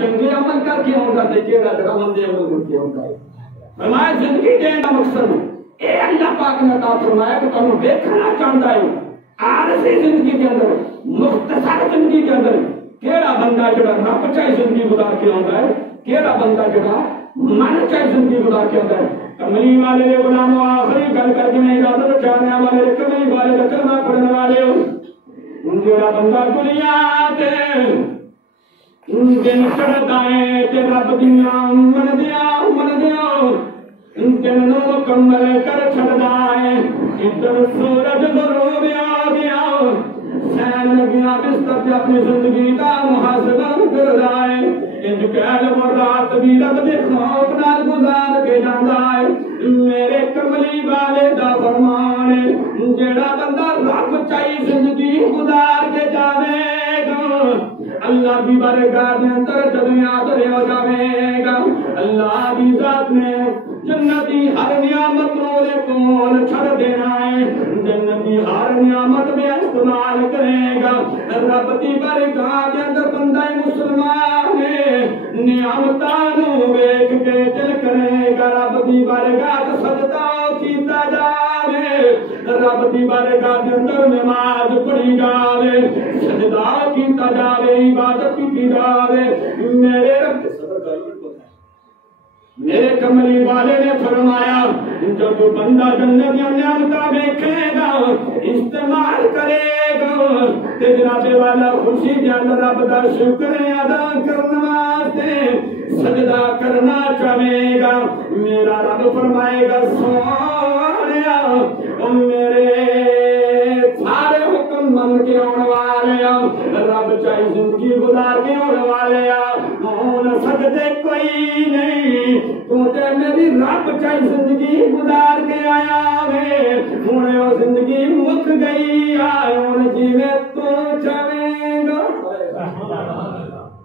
چنگے عمل کر کے ہوگا دیکھے گا جگہ مندے عمل کر کے ہوگا فرمایا زندگی دینے کا مقصد اے اللہ پاک نے عطا فرمایا کہ تم دیکھنا چاہتا ہے عارضی زندگی کے اندر مختصر زندگی کے اندر کیڑا بندہ جڑا رب چاہے زندگی گزار کے ہوتا ہے کیڑا بندہ جڑا من چاہے زندگی گزار کے ہوتا ہے کملی والے نے غلاموں آخری گل کر کے میں اجازت چاہنے والے کملی والے کا کلمہ پڑھنے والے ہو جڑا بندہ دنیا تے دن چڑھتا ہے تے رب دنیا من دیا دن نو مکمل کر چھڑدا ہے ادھر سورج غروب آ گیا سین لگیا بستر پہ اپنی زندگی کا محاسبہ کر رہا ہے انج کہل وہ رات بھی رب دے خوف نال گزار کے جاندا ہے میرے کملی والے دا فرمان ہے جیڑا بندہ رب چاہی زندگی گزار کے جاوے گا اللہ کی بارگاہ دے اندر جدوں یاد ہو جاوے گا اللہ دی ذات نے جنتی ہر نعمت دے کول چھڑ دینا ہے جنتی ہر نعمت میں استعمال کرے گا رب دی بارگاہ دے اندر بندہ مسلمان ہے نعمتاں نو ویکھ کے دل کرے گا رب دی بارگاہ تے سجدہ کیتا جاوے رب دی بارگاہ دے اندر نماز پڑھی جاوے سجدہ کیتا جاوے عبادت کی جاوے میرے رب میرے کملی والے نے فرمایا جب بندہ جنت یا نعمتاں دیکھے گا استعمال کرے گا تے جناب والا خوشی دے اندر رب دا شکر ادا کرنے واسطے سجدہ کرنا چاہے گا میرا رب فرمائے گا سونیا او میرے سارے حکم من کے آنے والے رب چاہے زندگی گزار کے آنے والے ہوں سجدے کوئی نہیں تو تے میری رب چاہے زندگی گزار کے آیا وے ہوں وہ زندگی مک گئی ہوں جیوے تو چاہے گا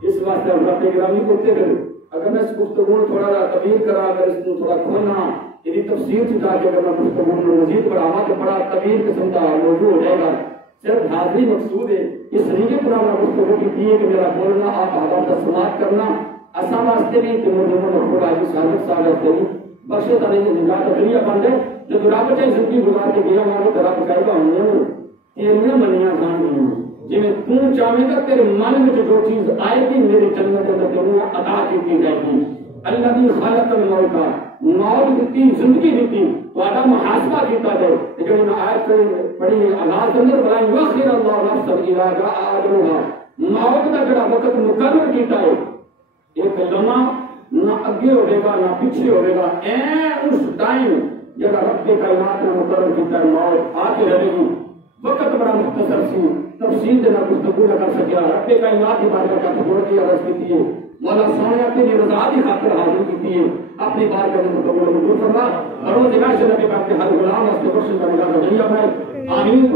اس واسطے رب گرامی کرتے کرو اگر میں اس گفتگو تھوڑا تبیر کرا اگر اس کو تھوڑا کھولنا یہ تفسیر سے جا کے اگر میں گفتگو مزید بڑھاوا تو بڑا طویل قسم کا موضوع ہو جائے گا صرف حاضری مقصود ہے اس طریقے پر میں گفتگو کی ہے کہ میرا بولنا آپ آداب کا سماعت کرنا اساں واسطے بھی کہ مجھے خدا کی صادق صالح سے بخشے تعالی نے نجات دنیا بندے جو رب چاہے زندگی گزار کے گیا ہوں تو رب کہے گا ہوں تیریاں منیاں جان نہیں جی میں تو چاہے گا تیرے من میں جو چیز آئے گی میری جنت کے اندر تینوں عطا کی جائے گی اللہ دی خالق الموت موت دیتی زندگی دیتی تہاڈا محاسبہ کیتا جائے لیکن میں آیت پڑھی ہے اللہ کے اندر بلا یؤخر اللہ نفسا اذا جاء اجلها موت دا جڑا وقت مقرر کیتا ہے ایک لمحہ نہ اگے ہوے گا نہ پیچھے ہوے گا اس ٹائم جڑا رب کے کائنات نے مقرر کیتا ہے موت آ کے رہے گی وقت بڑا مختصر سی تفصیل سے نہ گفتگو نہ کر سکیا رب کے کائنات کی بارگاہ کا تھوڑ کی عرض کی ہے مولا سونے اپنی رضا کی خاطر حاضر کی ہے اپنی بارگاہ میں مقبول منظور فرما اور وہ دماغ سے نبی پاک کے ہر غلام اس کے بخشش کا نگاہ دنیا میں آمین